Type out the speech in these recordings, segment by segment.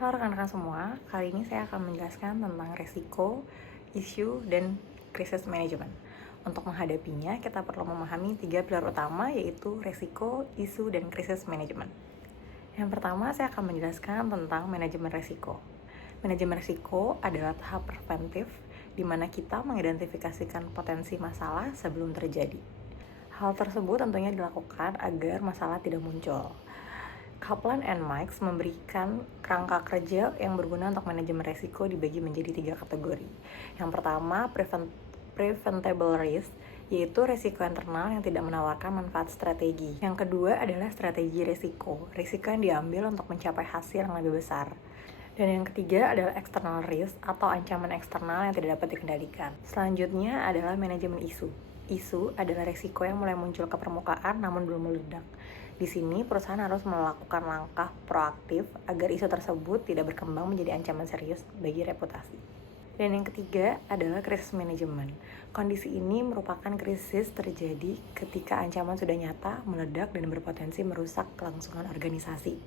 Halo rekan-rekan semua, kali ini saya akan menjelaskan tentang resiko, isu, dan krisis manajemen. Untuk menghadapinya, kita perlu memahami 3 pilar utama, yaitu resiko, isu, dan krisis manajemen. Yang pertama, saya akan menjelaskan tentang manajemen resiko. Manajemen resiko adalah tahap preventif, di mana kita mengidentifikasikan potensi masalah sebelum terjadi. Hal tersebut tentunya dilakukan agar masalah tidak muncul. Kaplan and Mikes memberikan kerangka kerja yang berguna untuk manajemen resiko dibagi menjadi 3 kategori. Yang pertama, preventable risk, yaitu resiko internal yang tidak menawarkan manfaat strategi. Yang kedua adalah strategi risiko yang diambil untuk mencapai hasil yang lebih besar. Dan yang ketiga adalah external risk atau ancaman eksternal yang tidak dapat dikendalikan. Selanjutnya adalah manajemen isu. Isu adalah risiko yang mulai muncul ke permukaan namun belum meledak. Di sini perusahaan harus melakukan langkah proaktif agar isu tersebut tidak berkembang menjadi ancaman serius bagi reputasi. Dan yang ketiga adalah krisis manajemen. Kondisi ini merupakan krisis terjadi ketika ancaman sudah nyata, meledak, dan berpotensi merusak kelangsungan organisasi.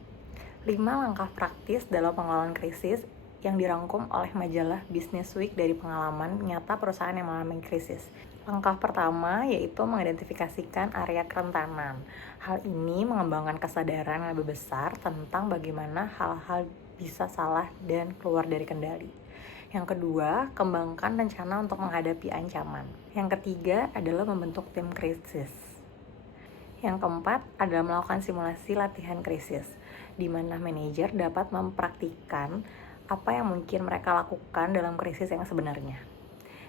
5 langkah praktis dalam pengelolaan krisis yang dirangkum oleh majalah Business Week dari pengalaman nyata perusahaan yang mengalami krisis. Langkah pertama yaitu mengidentifikasikan area kerentanan. Hal ini mengembangkan kesadaran yang lebih besar tentang bagaimana hal-hal bisa salah dan keluar dari kendali. Yang kedua, kembangkan rencana untuk menghadapi ancaman. Yang ketiga adalah membentuk tim krisis. Yang keempat adalah melakukan simulasi latihan krisis, di mana manajer dapat mempraktikkan apa yang mungkin mereka lakukan dalam krisis yang sebenarnya.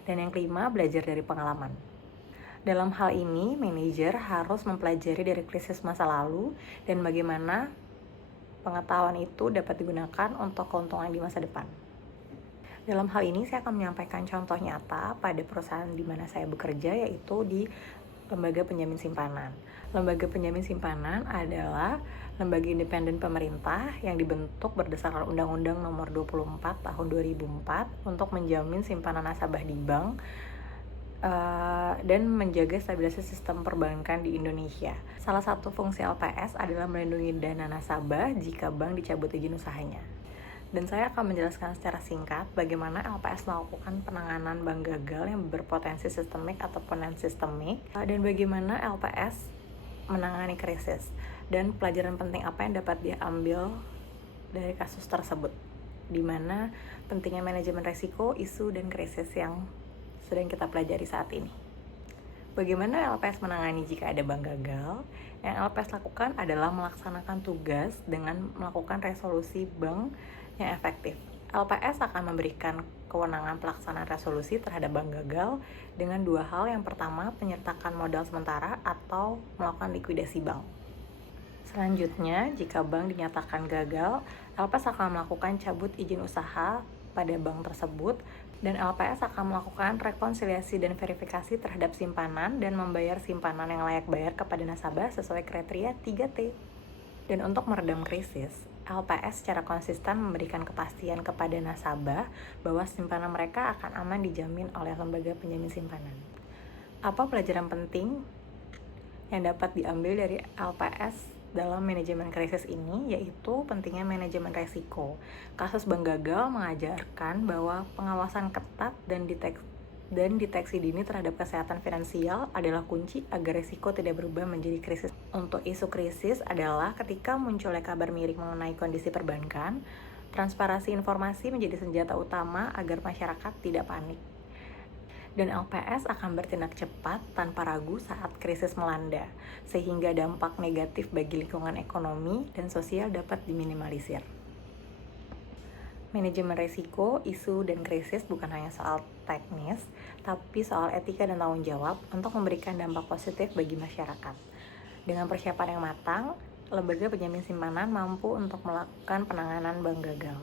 Dan yang kelima, belajar dari pengalaman. Dalam hal ini, manajer harus mempelajari dari krisis masa lalu dan bagaimana pengetahuan itu dapat digunakan untuk keuntungan di masa depan. Dalam hal ini, saya akan menyampaikan contoh nyata pada perusahaan di mana saya bekerja, yaitu di lembaga penjamin simpanan. Lembaga penjamin simpanan adalah lembaga independen pemerintah yang dibentuk berdasarkan Undang-Undang Nomor 24 Tahun 2004 untuk menjamin simpanan nasabah di bank dan menjaga stabilitas sistem perbankan di Indonesia. Salah satu fungsi LPS adalah melindungi dana nasabah jika bank dicabut izin usahanya. Dan saya akan menjelaskan secara singkat bagaimana LPS melakukan penanganan bank gagal yang berpotensi sistemik ataupun non-sistemik, dan bagaimana LPS menangani krisis, dan pelajaran penting apa yang dapat diambil dari kasus tersebut, di mana pentingnya manajemen resiko, isu, dan krisis yang sedang kita pelajari saat ini. Bagaimana LPS menangani jika ada bank gagal? Yang LPS lakukan adalah melaksanakan tugas dengan melakukan resolusi bank yang efektif. LPS akan memberikan kewenangan pelaksanaan resolusi terhadap bank gagal dengan 2 hal. Yang pertama, penyertakan modal sementara atau melakukan likuidasi bank. Selanjutnya, jika bank dinyatakan gagal, LPS akan melakukan cabut izin usaha pada bank tersebut, dan LPS akan melakukan rekonsiliasi dan verifikasi terhadap simpanan dan membayar simpanan yang layak bayar kepada nasabah sesuai kriteria 3T. Dan untuk meredam krisis, LPS secara konsisten memberikan kepastian kepada nasabah bahwa simpanan mereka akan aman dijamin oleh lembaga penjamin simpanan. Apa pelajaran penting yang dapat diambil dari LPS dalam manajemen krisis ini, yaitu pentingnya manajemen resiko. Kasus bank gagal mengajarkan bahwa pengawasan ketat dan deteksi dini terhadap kesehatan finansial adalah kunci agar risiko tidak berubah menjadi krisis. Untuk isu krisis adalah ketika munculnya kabar miring mengenai kondisi perbankan, transparansi informasi menjadi senjata utama agar masyarakat tidak panik. Dan LPS akan bertindak cepat tanpa ragu saat krisis melanda, sehingga dampak negatif bagi lingkungan ekonomi dan sosial dapat diminimalisir. Manajemen risiko, isu, dan krisis bukan hanya soal teknis, tapi soal etika dan tanggung jawab untuk memberikan dampak positif bagi masyarakat. Dengan persiapan yang matang, lembaga penjamin simpanan mampu untuk melakukan penanganan bank gagal.